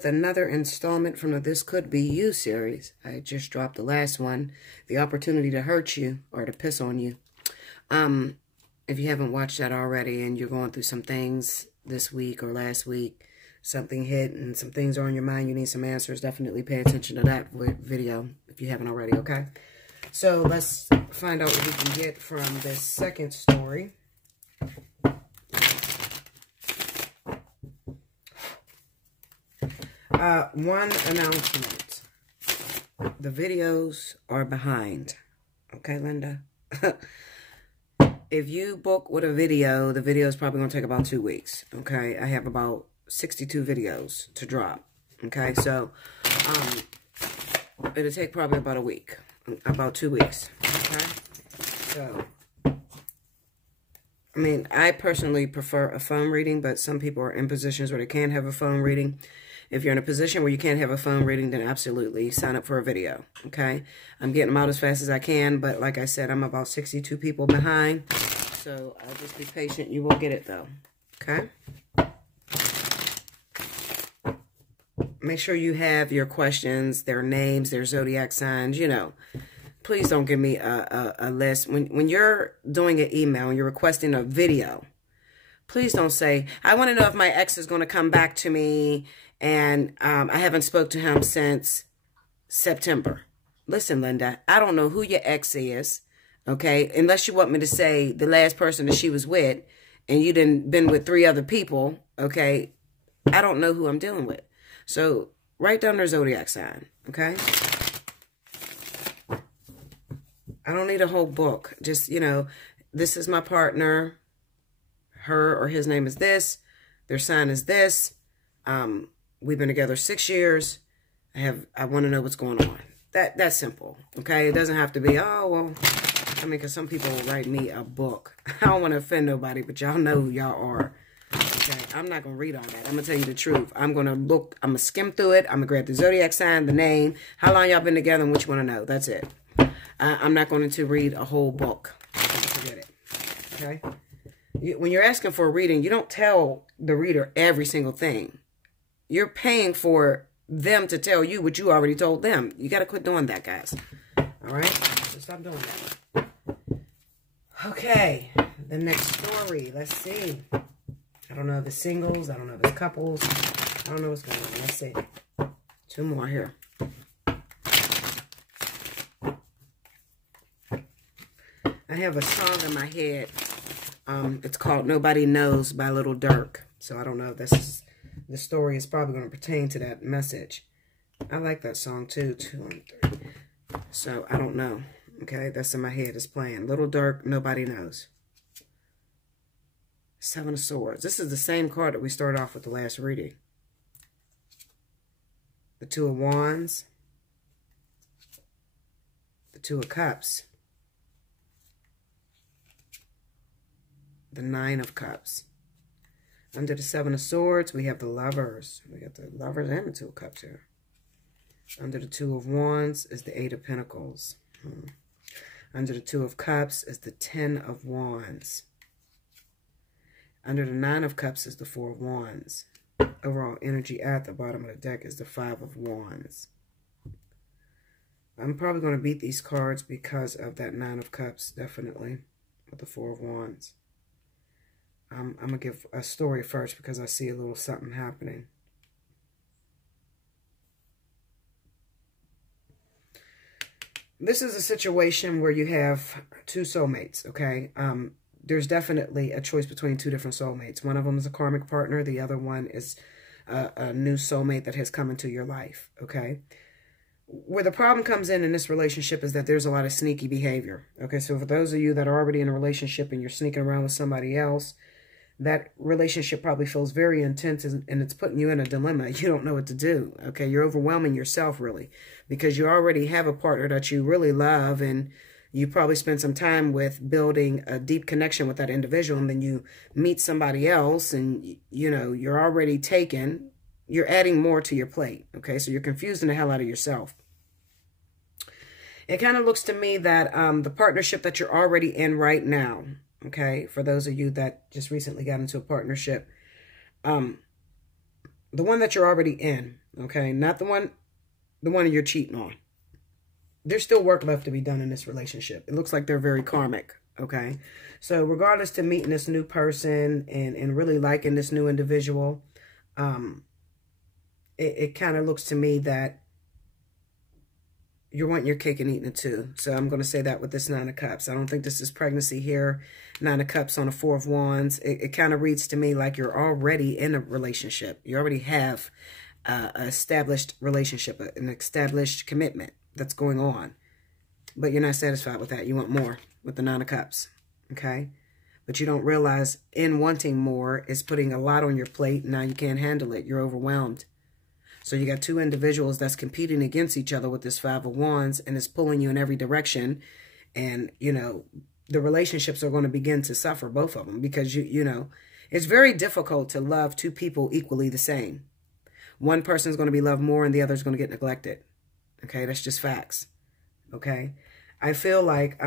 with another installment from the This Could Be You series. I just dropped the last one, The Opportunity to Hurt You or to Piss on You. If you haven't watched that already and you're going through some things this week or last week, something hit and some things are on your mind, you need some answers, definitely pay attention to that video if you haven't already, okay? So let's find out what we can get from this second story. One announcement. The videos are behind. Okay, Linda? If you book with a video, the video is probably going to take about 2 weeks. Okay? I have about 62 videos to drop. Okay? So, it'll take probably about a week. About 2 weeks. Okay? So, I mean, I personally prefer a phone reading, but some people are in positions where they can't have a phone reading. If you're in a position where you can't have a phone reading, then absolutely sign up for a video, okay? I'm getting them out as fast as I can, but like I said, I'm about 62 people behind, so I'll just be patient. You will get it, though, okay? Make sure you have your questions, their names, their zodiac signs, you know. Please don't give me a list. When you're doing an email and you're requesting a video, please don't say, I want to know if my ex is going to come back to me and I haven't spoke to him since September. Listen, Linda, I don't know who your ex is, okay? Unless you want me to say the last person that she was with and you didn't been with 3 other people, okay? I don't know who I'm dealing with. So write down their zodiac sign, okay? I don't need a whole book. Just, you know, this is my partner. Her or his name is this. Their sign is this. We've been together 6 years. I want to know what's going on. That's simple. Okay. It doesn't have to be, oh, well, I mean, because some people will write me a book. I don't want to offend nobody, but y'all know who y'all are. Okay. I'm not going to read all that. I'm going to tell you the truth. I'm going to look, I'm going to skim through it. I'm going to grab the zodiac sign, the name, how long y'all been together, and what you want to know. That's it. I'm not going to read a whole book. Forget it. Okay. When you're asking for a reading, you don't tell the reader every single thing. You're paying for them to tell you what you already told them. You got to quit doing that, guys. All right? So stop doing that. Okay. The next story. Let's see. I don't know if it's singles. I don't know if it's couples. I don't know what's going on. Let's see. 2 more here. I have a song in my head. It's called Nobody Knows by Little Durk. So I don't know if the story is probably going to pertain to that message. I like that song too, 2 and 3. So I don't know. Okay, that's in my head. It's playing. Little Durk, Nobody Knows. 7 of Swords. This is the same card that we started off with the last reading. The 2 of Wands. The 2 of Cups. The 9 of Cups. Under the 7 of Swords, we have the Lovers. We got the Lovers and the 2 of Cups here. Under the 2 of Wands is the 8 of Pentacles. Under the 2 of Cups is the 10 of Wands. Under the 9 of Cups is the 4 of Wands. Overall energy at the bottom of the deck is the 5 of Wands. I'm probably going to beat these cards because of that 9 of Cups, definitely, with the 4 of Wands. I'm going to give a story first because I see a little something happening. This is a situation where you have 2 soulmates, okay? There's definitely a choice between 2 different soulmates. One of them is a karmic partner. The other one is a new soulmate that has come into your life, okay? Where the problem comes in this relationship is that there's a lot of sneaky behavior, okay? So for those of you that are already in a relationship and you're sneaking around with somebody else, that relationship probably feels very intense and it's putting you in a dilemma. You don't know what to do, okay? You're overwhelming yourself, really, because you already have a partner that you really love and you probably spend some time with building a deep connection with that individual, and then you meet somebody else and, you know, you're already taken. You're adding more to your plate, okay? So you're confusing the hell out of yourself. It kind of looks to me that the partnership that you're already in right now, okay, for those of you that just recently got into a partnership, the one that you're already in, Okay, not the one you're cheating on. There's still work left to be done in this relationship. It looks like they're very karmic. Okay, so regardless to meeting this new person and really liking this new individual, it kind of looks to me that you're wanting your cake and eating it too. So I'm going to say that with this Nine of Cups. I don't think this is pregnancy here. Nine of Cups on a Four of Wands. It kind of reads to me like you're already in a relationship. You already have an established relationship, an established commitment that's going on. But you're not satisfied with that. You want more with the Nine of Cups. Okay? But you don't realize in wanting more is putting a lot on your plate. Now you can't handle it. You're overwhelmed. So you got two individuals that's competing against each other with this Five of Wands, and it's pulling you in every direction. And, you know, the relationships are going to begin to suffer, both of them, because, you know, it's very difficult to love two people equally the same. One person's going to be loved more and the other's going to get neglected. Okay, that's just facts. Okay, I feel like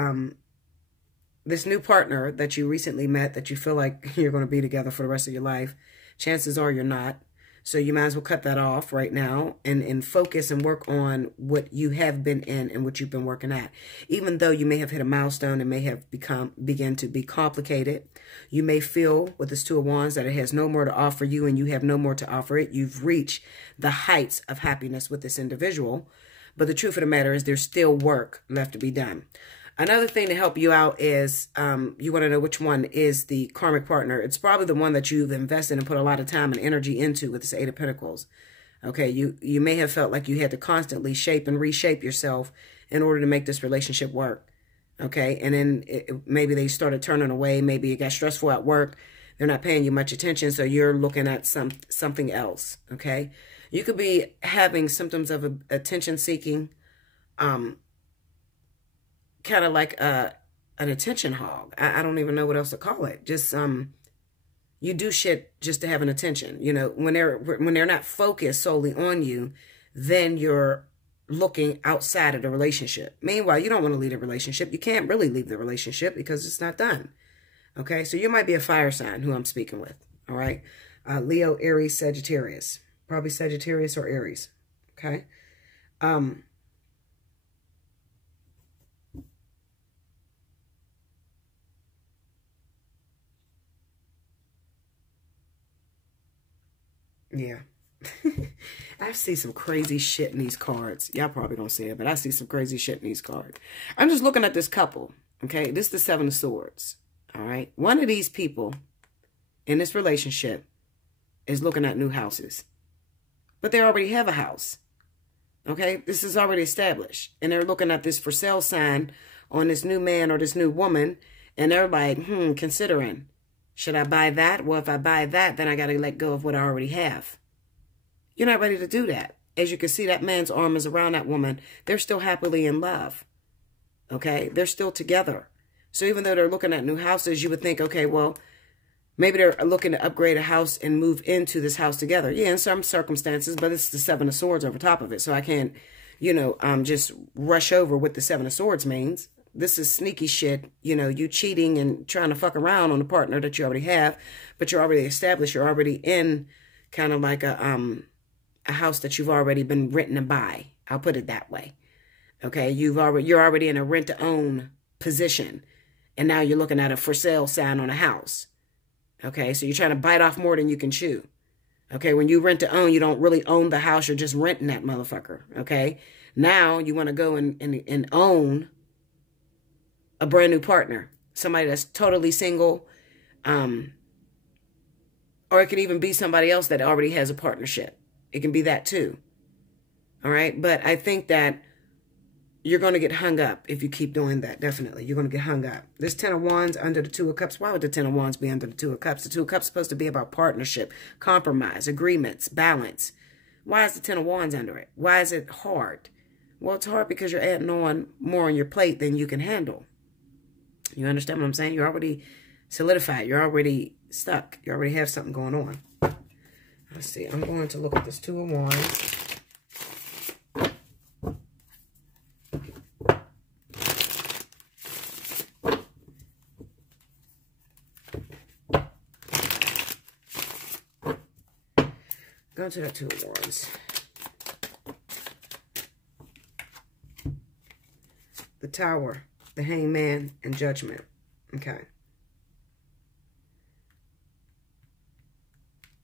this new partner that you recently met, that you feel like you're going to be together for the rest of your life, chances are you're not. So you might as well cut that off right now and focus and work on what you have been in and what you've been working at. Even though you may have hit a milestone and may have begin to be complicated, you may feel with this Two of Wands that it has no more to offer you and you have no more to offer it. You've reached the heights of happiness with this individual. But the truth of the matter is there's still work left to be done. Another thing to help you out is you want to know which one is the karmic partner. It's probably the one that you've invested and put a lot of time and energy into with this Eight of Pentacles. Okay, you may have felt like you had to constantly shape and reshape yourself in order to make this relationship work. Okay, and then maybe they started turning away. Maybe it got stressful at work. They're not paying you much attention, so you're looking at something else. Okay, you could be having symptoms of attention seeking. Kind of like an attention hog. I don't even know what else to call it. Just you do shit just to have an attention. You know, when they're not focused solely on you, then you're looking outside of the relationship. Meanwhile, you don't want to leave the relationship. You can't really leave the relationship because it's not done. Okay, so you might be a fire sign who I'm speaking with. All right, Leo, Aries, Sagittarius, probably Sagittarius or Aries. Okay. Yeah. I see some crazy shit in these cards. Y'all probably don't see it, but I see some crazy shit in these cards. I'm just looking at this couple. Okay. This is the Seven of Swords. All right. One of these people in this relationship is looking at new houses, but they already have a house. Okay. This is already established, and they're looking at this for sale sign on this new man or this new woman. And they're like, considering, should I buy that? Well, if I buy that, then I got to let go of what I already have. You're not ready to do that. As you can see, that man's arm is around that woman. They're still happily in love. Okay? They're still together. So even though they're looking at new houses, you would think, okay, well, maybe they're looking to upgrade a house and move into this house together. Yeah, in some circumstances, but it's the Seven of Swords over top of it. So I can't, you know, just rush over what the Seven of Swords means. This is sneaky shit, you know, you cheating and trying to fuck around on a partner that you already have, but you're already established. You're already in kind of like a house that you've already been renting to buy. I'll put it that way. Okay, you're already in a rent to own position, and now you're looking at a for sale sign on a house. Okay, so you're trying to bite off more than you can chew. Okay, when you rent to own, you don't really own the house. You're just renting that motherfucker. Okay, now you want to go and own a brand new partner, somebody that's totally single, or it can even be somebody else that already has a partnership. It can be that too. All right. But I think that you're going to get hung up if you keep doing that. Definitely. You're going to get hung up. This Ten of Wands under the Two of Cups. Why would the Ten of Wands be under the Two of Cups? The Two of Cups is supposed to be about partnership, compromise, agreements, balance. Why is the Ten of Wands under it? Why is it hard? Well, it's hard because you're adding on more on your plate than you can handle. You understand what I'm saying? You're already solidified. You're already stuck. You already have something going on. Let's see. I'm going to look at this Two of Wands. Go to that Two of Wands. the Tower, the Hangman, and Judgment. Okay.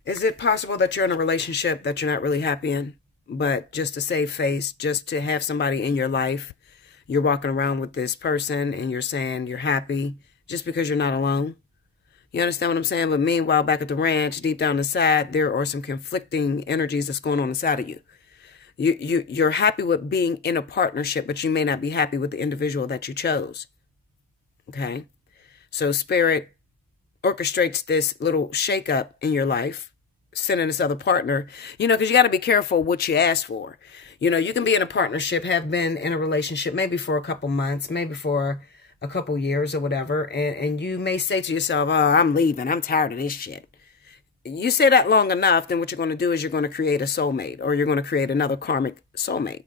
Is it possible that you're in a relationship that you're not really happy in, but just to save face, just to have somebody in your life, you're walking around with this person and you're saying you're happy just because you're not alone? You understand what I'm saying? But meanwhile, back at the ranch, deep down inside, there are some conflicting energies that's going on inside of you. You're happy with being in a partnership, but you may not be happy with the individual that you chose. Okay? So Spirit orchestrates this little shakeup in your life, sending this other partner, because you got to be careful what you ask for. You can be in a partnership, have been in a relationship, maybe for a couple months, maybe for a couple years or whatever. And you may say to yourself, oh, I'm leaving. I'm tired of this shit. You say that long enough, then what you're going to do is you're going to create a soulmate, or you're going to create another karmic soulmate.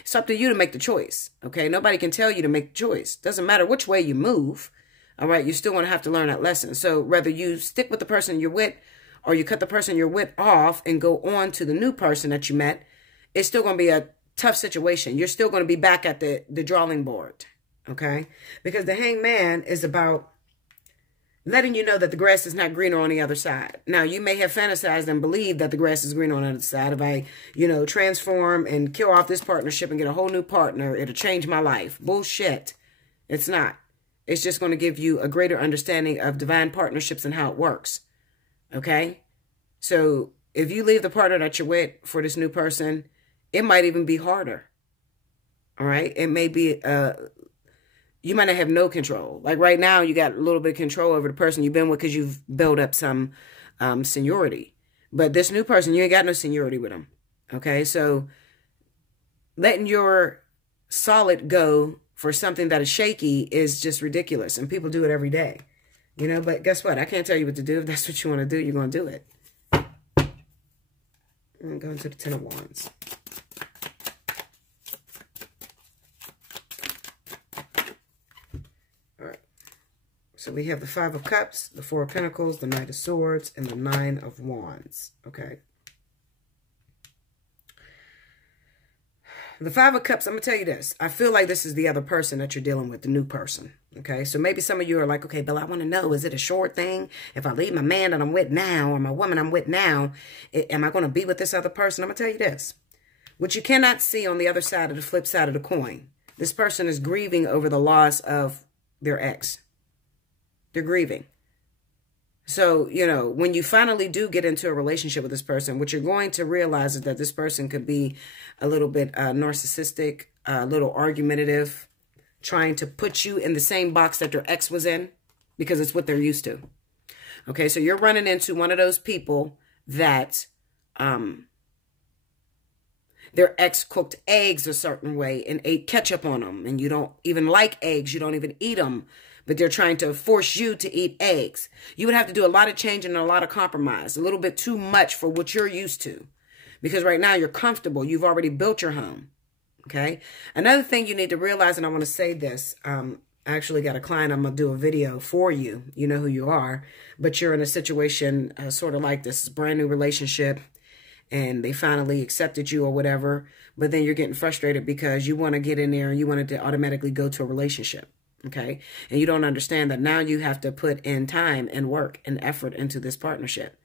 It's up to you to make the choice. Okay. Nobody can tell you to make the choice. Doesn't matter which way you move. All right. You're still going to have to learn that lesson. So whether you stick with the person you're with, or you cut the person you're with off and go on to the new person that you met, it's still going to be a tough situation. You're still going to be back at the drawing board, okay? Because the Hangman is about letting you know that the grass is not greener on the other side. Now, you may have fantasized and believed that the grass is greener on the other side. If I, transform and kill off this partnership and get a whole new partner, it'll change my life. Bullshit. It's not. It's just going to give you a greater understanding of divine partnerships and how it works. Okay? So if you leave the partner that you're with for this new person, it might even be harder. All right? It may be, you might not have no control. Like right now, you got a little bit of control over the person you've been with because you've built up some seniority. But this new person, you ain't got no seniority with them. Okay? So letting your solid go for something that is shaky is just ridiculous. And people do it every day. But guess what? I can't tell you what to do. If that's what you want to do, you're going to do it. I'm going to the Ten of Wands. All right. So we have the Five of Cups, the Four of Pentacles, the Knight of Swords, and the Nine of Wands. Okay. The Five of Cups, I'm going to tell you this. I feel like this is the other person that you're dealing with, the new person. Okay, so maybe some of you are like, okay, Bill, I want to know, is it a short thing? If I leave my man that I'm with now, or my woman I'm with now, am I going to be with this other person? I'm going to tell you this. What you cannot see on the other side of the flip side of the coin, this person is grieving over the loss of their ex. They're grieving. So, when you finally do get into a relationship with this person, what you're going to realize is that this person could be a little bit narcissistic, a little argumentative, trying to put you in the same box that their ex was in because it's what they're used to. Okay, so you're running into one of those people that their ex cooked eggs a certain way and ate ketchup on them, and you don't even like eggs, you don't even eat them, but they're trying to force you to eat eggs. You would have to do a lot of changing and a lot of compromise, a little bit too much for what you're used to, because right now you're comfortable. You've already built your home. Okay. Another thing you need to realize, and I want to say this, I actually got a client, I'm going to do a video for you. You know who you are, but you're in a situation sort of like this brand new relationship, and they finally accepted you or whatever, but then you're getting frustrated because you want to get in there and you wanted to automatically go to a relationship. Okay. And you don't understand that now you have to put in time and work and effort into this partnership.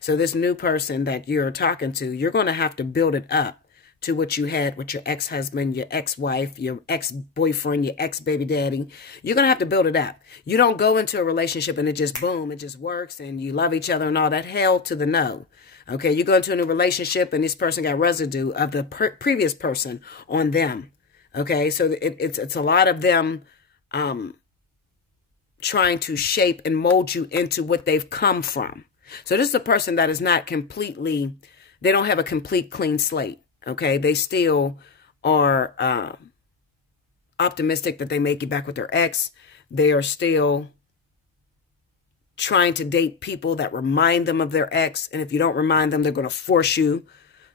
So this new person that you're talking to, you're going to have to build it up to what you had with your ex-husband, your ex-wife, your ex-boyfriend, your ex-baby daddy. You're going to have to build it up. You don't go into a relationship and it just, boom, it just works and you love each other and all that. Hell to the no. Okay, you go into a new relationship and this person got residue of the previous person on them. Okay, so it's a lot of them trying to shape and mold you into what they've come from. So this is a person that is not completely, they don't have a complete clean slate. Okay, they still are optimistic that they may get back with their ex. They are still trying to date people that remind them of their ex. And if you don't remind them, they're going to force you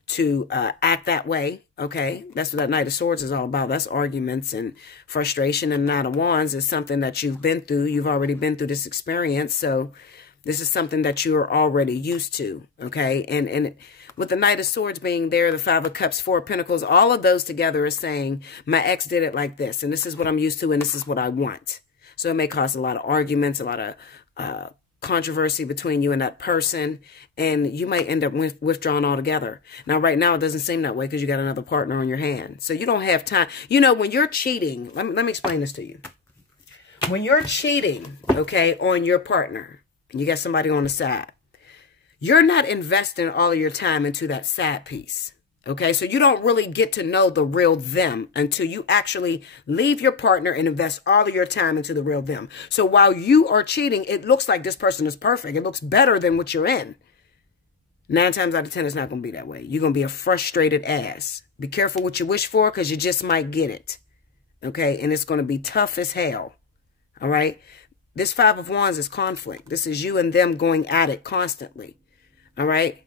to act that way. Okay, that's what that Knight of Swords is all about. That's arguments and frustration. And Knight of Wands is something that you've been through. You've already been through this experience. So this is something that you are already used to. Okay, and with the Knight of Swords being there, the Five of Cups, Four of Pentacles, all of those together is saying, my ex did it like this, and this is what I'm used to, and this is what I want. So it may cause a lot of arguments, a lot of controversy between you and that person, and you might end up withdrawing altogether. Now, right now, it doesn't seem that way because you got another partner on your hand. So you don't have time. You know, when you're cheating, let me explain this to you. When you're cheating, okay, on your partner, and you got somebody on the side, you're not investing all of your time into that side piece. Okay, so you don't really get to know the real them until you actually leave your partner and invest all of your time into the real them. So while you are cheating, it looks like this person is perfect. It looks better than what you're in. 9 times out of 10, it's not going to be that way. You're going to be a frustrated ass. Be careful what you wish for because you just might get it. Okay, and it's going to be tough as hell. All right, this Five of Wands is conflict. This is you and them going at it constantly. All right.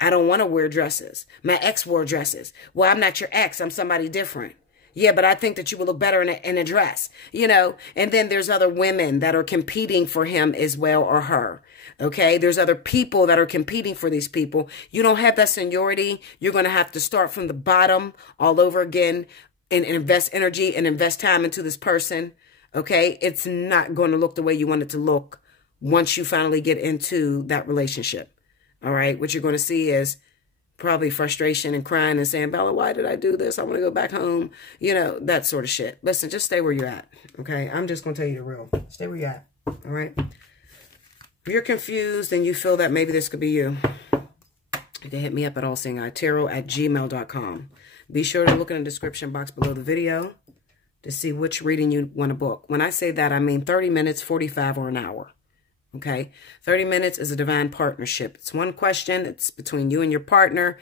I don't want to wear dresses. My ex wore dresses. Well, I'm not your ex. I'm somebody different. Yeah, but I think that you will look better in a dress, you know. And then there's other women that are competing for him as well, or her. Okay, there's other people that are competing for these people. You don't have that seniority. You're going to have to start from the bottom all over again and invest energy and invest time into this person. Okay, it's not going to look the way you want it to look once you finally get into that relationship. All right, what you're going to see is probably frustration and crying and saying, Bella, why did I do this? I want to go back home. You know, that sort of shit. Listen, just stay where you're at. Okay, I'm just going to tell you the real. Stay where you're at. All right. If you're confused and you feel that maybe this could be you, you can hit me up at allseeingeyetarot@gmail.com. Be sure to look in the description box below the video to see which reading you want to book. When I say that, I mean 30 minutes, 45, or an hour. Okay, 30 minutes is a divine partnership. It's one question. It's between you and your partner.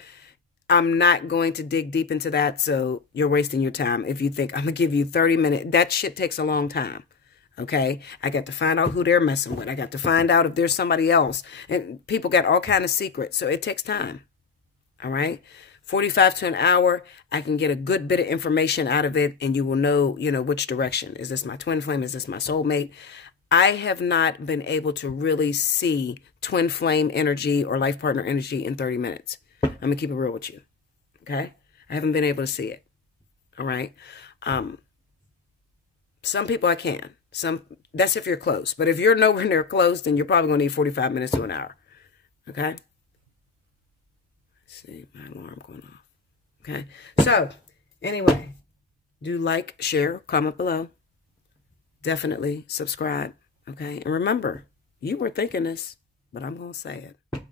I'm not going to dig deep into that, so you're wasting your time if you think I'm going to give you 30 minutes. That shit takes a long time. Okay, I got to find out who they're messing with. I got to find out if there's somebody else. And people got all kinds of secrets, so it takes time. All right, 45 to an hour, I can get a good bit of information out of it, and you will know, you know, which direction. Is this my twin flame? Is this my soulmate? I have not been able to really see twin flame energy or life partner energy in 30 minutes. I'm going to keep it real with you. Okay? I haven't been able to see it. All right? Some people I can. That's if you're close. But if you're nowhere near close, then you're probably going to need 45 minutes to an hour. Okay? Let's see. My alarm going off. Okay? So, anyway, do like, share, comment below. Definitely subscribe, okay? And remember, you were thinking this, but I'm going to say it.